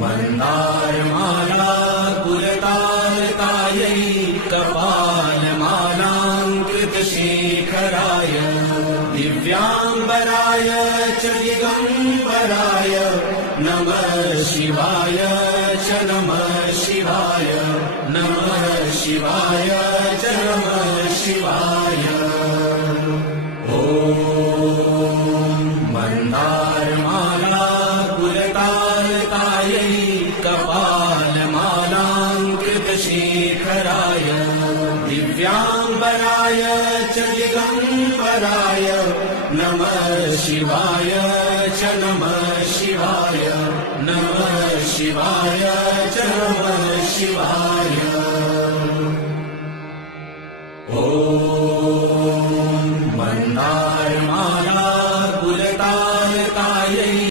मन्दारमाला पुरतारकायै कपालमालाङ्कृतशेखराय दिव्याम्बराय च दिगम्बराय नमः शिवाय च नमः शिवाय नमः शिवाय च नमः शिवाय। ॐ मन्दारमाला पुरतारकायै कपालमालाङ्कृतशेखराय दिव्याम्बराय च दिगम्बराय नमः शिवाय च नमः शिवाय नमः शिवाय च नमः शिवाय।